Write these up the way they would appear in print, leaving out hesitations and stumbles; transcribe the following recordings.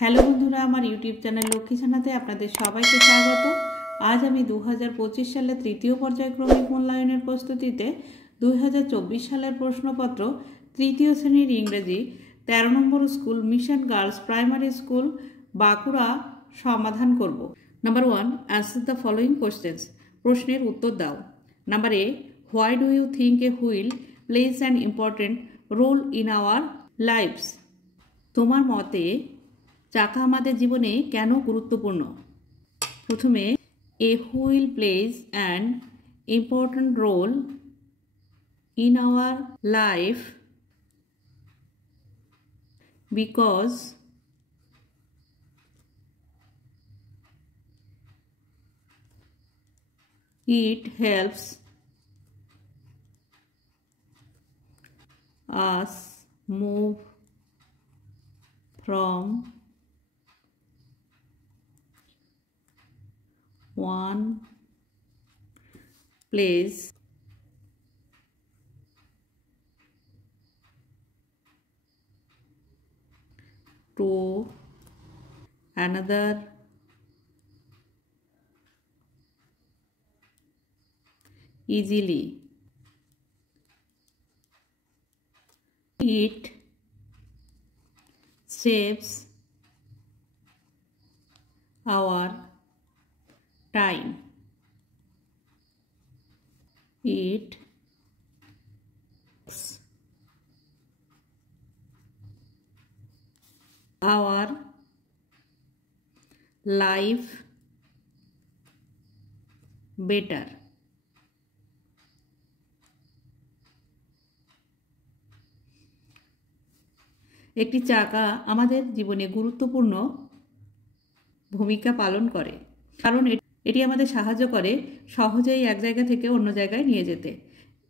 হ্যালো বন্ধুরা, আমার YouTube channel Lakshmi ছানাতে আপনাদের সবাইকে স্বাগত। আজ আমি 2025 সালে তৃতীয় পর্যায়ক্রমিক মূল্যায়নের প্রস্তুতিতে 2024 সালের প্রশ্নপত্র তৃতীয় শ্রেণীর ইংরেজি 13 নম্বর school mission girls primary school Bankura সমাধান করব। Number 1, answer the following questions. প্রশ্নের উত্তর দাও। Number A, why do you think a wheel plays an important role in our lives? তোমার মতে চাকা আমাদের জীবনে কেন গুরুত্বপূর্ণ? প্রথমে, a wheel plays an important role in our life because it helps us move from one place to another easily. It saves our time. It makes our life better. একটি চাকা আমাদের জীবনে গুরুত্বপূর্ণ ভূমিকা পালন করে, কারণ এটি আমাদের সাহায্য করে সহজেই এক জায়গা থেকে অন্য জায়গায় নিয়ে যেতে।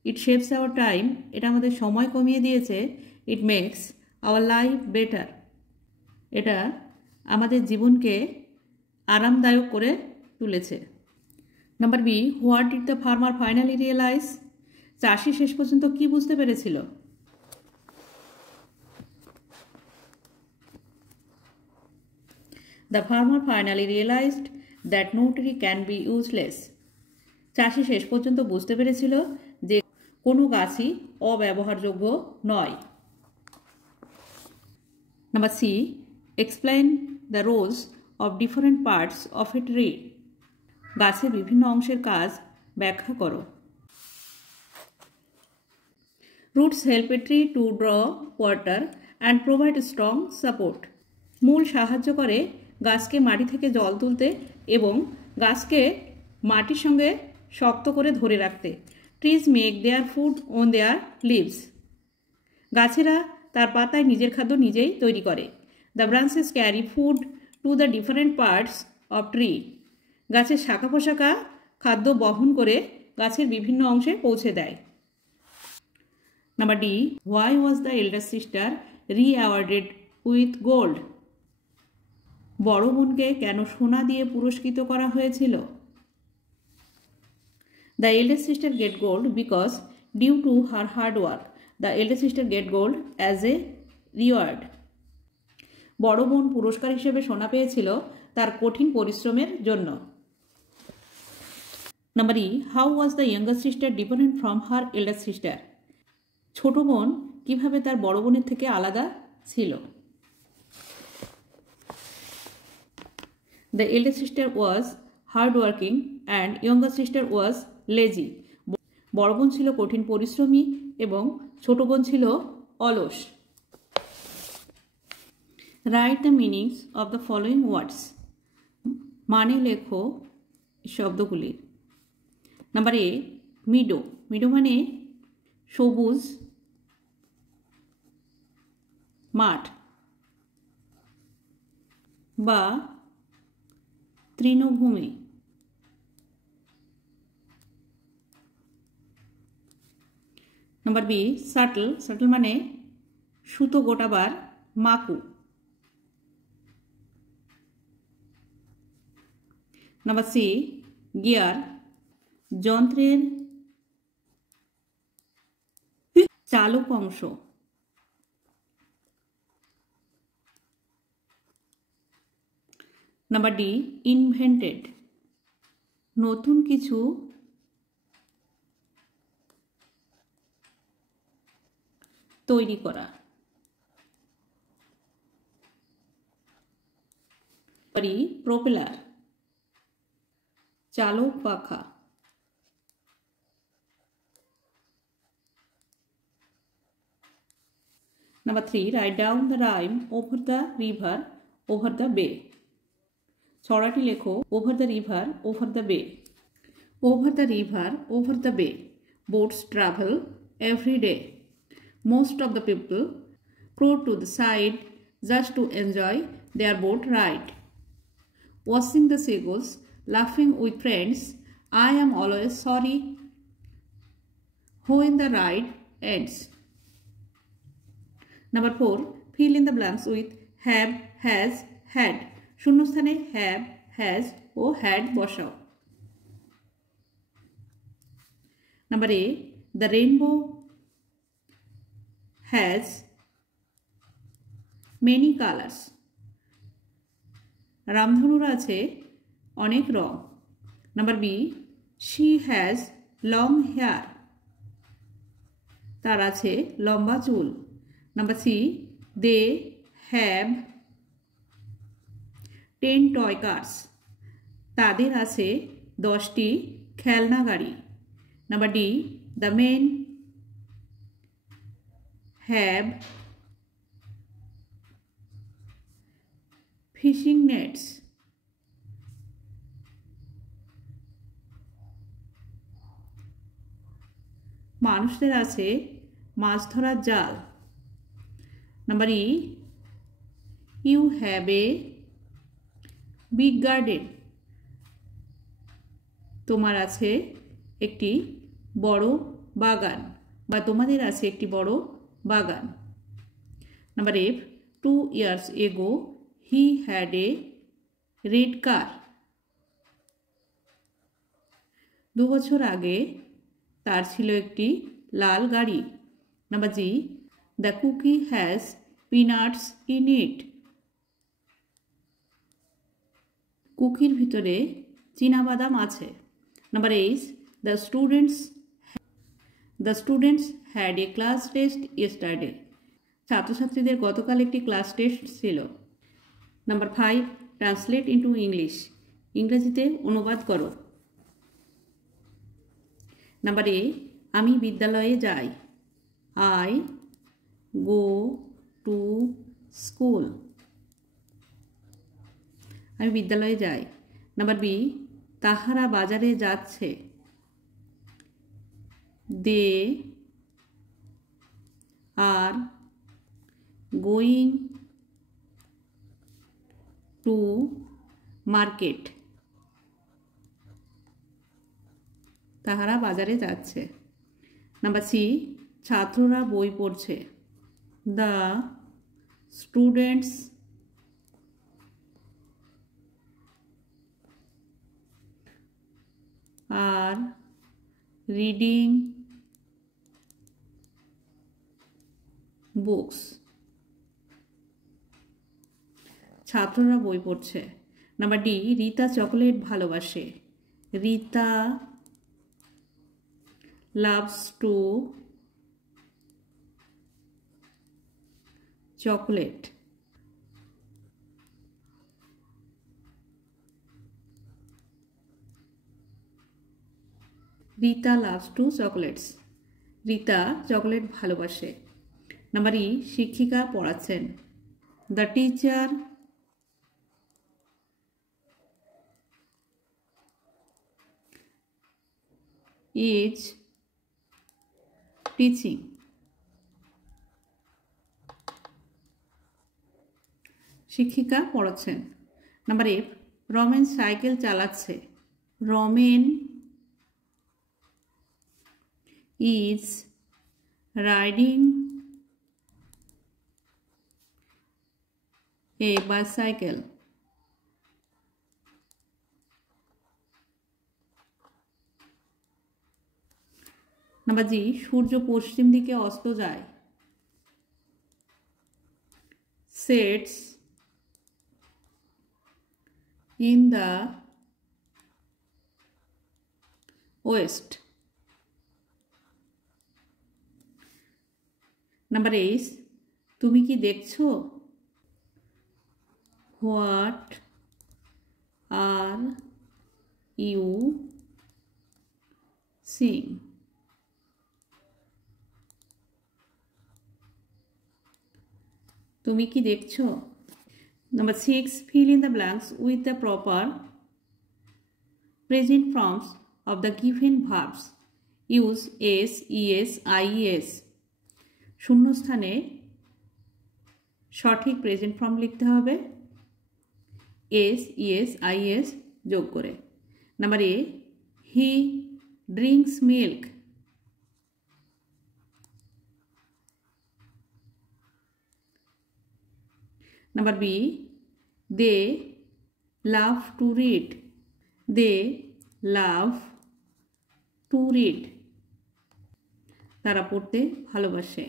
ইট শেপস আওয়ার টাইম, এটা আমাদের সময় কমিয়ে দিয়েছে। It makes our life better, এটা আমাদের জীবনকে আরামদায়ক করে তুলেছে। Number B, what did the farmer finally realise? চাষি শেষ পর্যন্ত কি বুঝতে পেরেছিল? The farmer finally realized that no tree can be useless. চাষি শেষ পর্যন্ত বুঝতে পেরেছিল যে কোনো গাছই অব্যবহারযোগ্য নয়। Number C, explain the roles of different parts of a tree. গাছের বিভিন্ন অংশের কাজ ব্যাখ্যা করো। Roots help a tree to draw water and provide strong support. মূল সাহায্য করে গাছকে মাটি থেকে জল তুলতে এবং গাছকে মাটির সঙ্গে শক্ত করে ধরে রাখতে। Trees make their food on their leaves. গাছেরা তার পাতায় নিজের খাদ্য নিজেই তৈরি করে। The branches carry food to the different parts of tree. গাছের শাখা পোশাখা খাদ্য বহন করে গাছের বিভিন্ন অংশে পৌঁছে দেয়। Number D, why was the elder sister rewarded with gold? বড় বোনকে কেন সোনা দিয়ে পুরস্কৃত করা হয়েছিল? The elder sister get gold because due to her hard work. The elder sister get gold as a reward. বড় বোন পুরস্কার হিসেবে সোনা পেয়েছিল তার কঠিন পরিশ্রমের জন্য। Number E, how was the younger sister different from her elder sister? ছোট বোন কিভাবে তার বড় বোনের থেকে আলাদা ছিল? The elder sister was hardworking and younger sister was lazy. বড় বোন ছিল কঠিন পরিশ্রমী এবং ছোট বোন ছিল অলস। Write the meanings of the following words. মানে লেখো শব্দগুলির। Number A, meadow. মিডো মানে সবুজ মাঠ বা তৃণভূমি। Number B, shuttle. শাটল মানে সুতো গোটাবার মাকু। Number C, gear. যন্ত্রের চালক অংশ। নাম্বার ডি ইনভেন্টেড, নতুন কিছু তৈরি করা। প্রোপেলার, চালক পাখা। Number 3, write down the rhyme over the river, over the bay. ছড়াটি লেখো over the river, over the bay. Over the river, over the bay, boats travel every day. Most of the people go to the side just to enjoy their boat ride. Watching the seagulls, laughing with friends, I am always sorry when the ride ends. Number 4, fill in the blanks with have, has, had. শূন্যস্থানে have, has ও had বসাও। Number A, the rainbow has many colors. রামধনুর আছে অনেক রং। Number B, she has long hair. তার আছে লম্বা চুল। Number C, they have 10 toy cars. তাদের আছে 10টি খেলনা গাড়ি। Number D, the men have fishing nets. মানুষদের আছে মাছ ধরার জাল। Number E, you have a big garden. তোমার আছে একটি বড় বাগান বা তোমাদের আছে একটি বড় বাগান। Number F, 2 years ago he had a red car. 2 বছর আগে তার ছিল একটি লাল গাড়ি। Number G, the cookie has peanuts in it. কুকির ভিতরে চীনাবাদাম আছে। Number H, the students had a class test yesterday. ছাত্রছাত্রীদের গতকাল একটি ক্লাস টেস্ট ছিল। Number 5, translate into English. ইংরেজিতে অনুবাদ করো। Number A, আমি বিদ্যালয়ে যাই। I go to school. আমি বিদ্যালয়ে যাই। Number B, তাহারা বাজারে যাচ্ছে। They are going to market. তাহারা বাজারে যাচ্ছে। Number C, ছাত্ররা বই পড়ছে। The students are reading books. ছাত্ররা বই পড়ছে। Number D, রীতা চকলেট ভালোবাসে। Rita loves to chocolate. Rita loves to chocolates. Rita চকলেট ভালোবাসে। Number E, শিক্ষিকা পড়াচ্ছেন। The teacher is teaching. শিক্ষিকা পড়াচ্ছেন। Number F, রমেন সাইকেল চালাচ্ছে। Ramen is riding a bicycle. Number G, সূর্য পশ্চিম দিকে অস্ত যায়। Sets in the West. Number 8, তুমি কি দেখছো? What are you seeing? তুমি কি দেখছো? Number 6, fill in the blanks with the proper present forms of the given verbs. Use s, es, ies. শূন্যস্থানে সঠিক প্রেজেন্ট ফর্ম লিখতে হবে এস, ইএস, আইএস যোগ করে। Number A, he drinks milk. Number B, they love to read. They love to read, তারা পড়তে ভালোবাসে।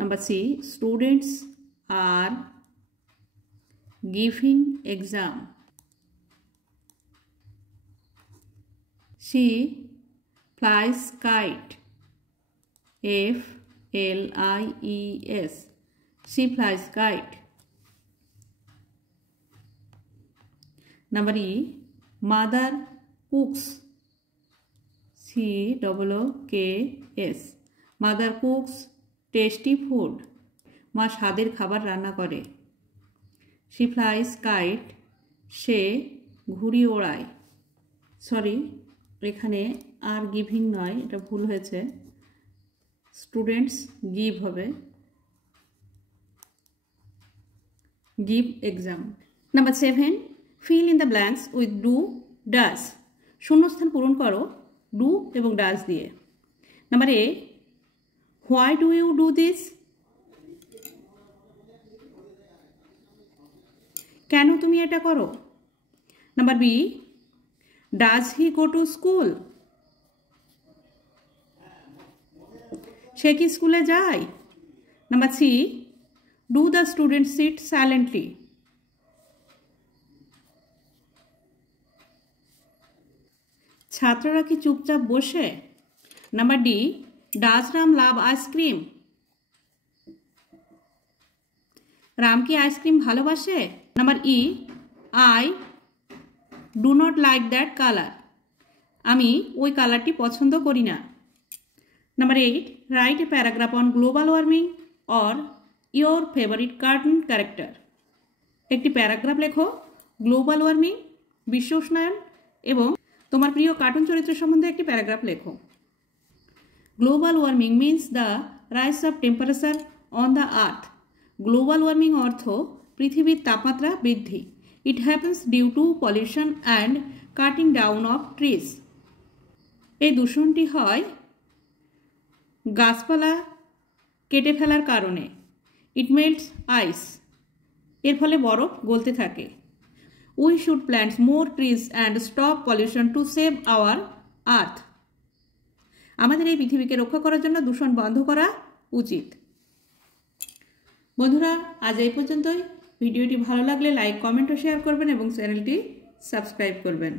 Number C, students are giving exam. She flies kite. F-L-I-E-S. She flies kite. Number E, mother cooks. C-O-O-K-S. Mother cooks tasty food, মা স্বাদের খাবার রান্না করে। She flies kite, সে ঘুড়ি ওড়ায়। সরি, এখানে আর গিভিং নয়, এটা ভুল হয়েছে, স্টুডেন্টস গিভ হবে, give exam. Number 7, fill in the blanks with do, does. শূন্যস্থান পূরণ করো ডু এবং ডাজ দিয়ে। Number A, why do you do this? কেন তুমি এটা করো? Number B, does he go to school? সে কি স্কুলে যায়? Number C, do the students sit silently? ছাত্ররা কি চুপচাপ বসে? Number D, does Ram love ice cream? Ram কি আইসক্রিম ভালোবাসে? Number E, I do not like that colour. আমি ওই কালারটি পছন্দ করি না। নাম্বার 8, write a paragraph on global warming or your favourite cartoon character. একটি প্যারাগ্রাফ লেখো গ্লোবাল ওয়ার্মিং, বিশ্ব উষ্ণায়ন এবং তোমার প্রিয় কার্টুন চরিত্র সম্বন্ধে একটি প্যারাগ্রাফ লেখো। Global warming means the rise of temperature on the earth. Global warming অর্থ পৃথিবীর তাপমাত্রা বৃদ্ধি। It happens due to pollution and cutting down of trees. এই দূষণটি হয় গাছপালা কেটে ফেলার কারণে। ইট মেল্টস আইস, এর ফলে বরফ গলতে থাকে। We should plant more trees and stop pollution to save our earth. আমাদের এই পৃথিবীকে রক্ষা করার জন্য দূষণ বন্ধ করা উচিত। বন্ধুরা, আজ এই পর্যন্তই। ভিডিওটি ভালো লাগলে লাইক, কমেন্ট ও শেয়ার করবেন এবং চ্যানেলটি সাবস্ক্রাইব করবেন।